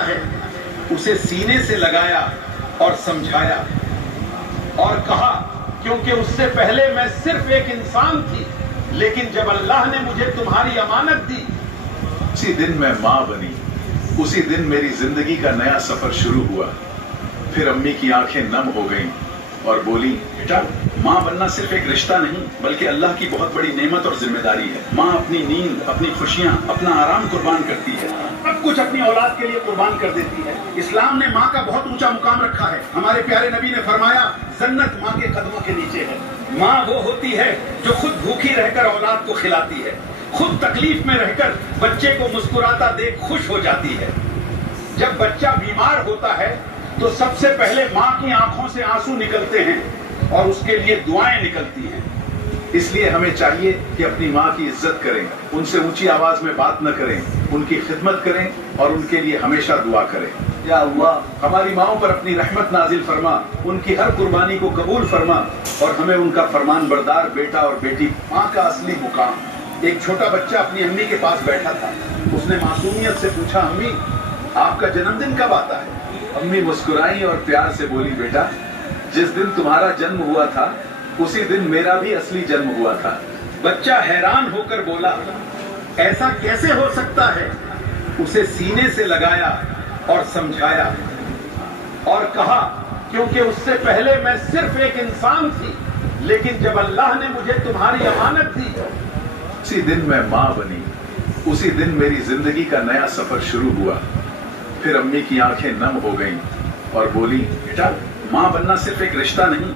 है, उसे सीने से लगाया और समझाया और कहा, क्योंकि उससे पहले मैं सिर्फ एक इंसान थी, लेकिन जब अल्लाह ने मुझे तुम्हारी अमानत दी, उसी दिन मैं माँ बनी, उसी दिन मेरी जिंदगी का नया सफर शुरू हुआ। फिर अम्मी की आंखें नम हो गईं और बोली, बेटा, माँ बनना सिर्फ एक रिश्ता नहीं बल्कि अल्लाह की बहुत बड़ी नेमत और जिम्मेदारी है। माँ अपनी नींद, अपनी खुशियाँ, अपना आराम कुर्बान करती है, सब कुछ अपनी औलाद के लिए कुर्बान कर देती है। इस्लाम ने माँ का बहुत ऊंचा मुकाम रखा है। हमारे प्यारे नबी ने फरमाया, जन्नत माँ के कदमों के नीचे है। माँ वो होती है जो खुद भूखी रहकर औलाद को खिलाती है, खुद तकलीफ में रहकर बच्चे को मुस्कुराता देख खुश हो जाती है। जब बच्चा बीमार होता है तो सबसे पहले माँ की आंखों से आंसू निकलते हैं और उसके लिए दुआएं निकलती हैं। इसलिए हमें चाहिए कि अपनी माँ की इज्जत करें, उनसे ऊंची आवाज में बात न करें, उनकी खिदमत करें और उनके लिए हमेशा दुआ करें। या अल्लाह, हमारी माओं पर अपनी रहमत नाजिल फरमा, उनकी हर कुर्बानी को कबूल फरमा और हमें उनका फरमान बरदार बेटा और बेटी। माँ का असली मुकाम। एक छोटा बच्चा अपनी अम्मी के पास बैठा था। उसने मासूमियत से पूछा, अम्मी, आपका जन्मदिन कब आता है? अम्मी मुस्कुराई और प्यार से बोली, बेटा, जिस दिन तुम्हारा जन्म हुआ था उसी दिन मेरा भी असली जन्म हुआ था। बच्चा हैरान होकर बोला, ऐसा कैसे हो सकता है? उसे सीने से लगाया और समझाया और कहा, क्योंकि उससे पहले मैं सिर्फ एक इंसान थी, लेकिन जब अल्लाह ने मुझे तुम्हारी अमानत दी, उसी दिन मैं माँ बनी, उसी दिन मेरी जिंदगी का नया सफर शुरू हुआ। फिर अम्मी की आंखें नम हो गईं और बोली, बेटा, माँ बनना सिर्फ एक रिश्ता नहीं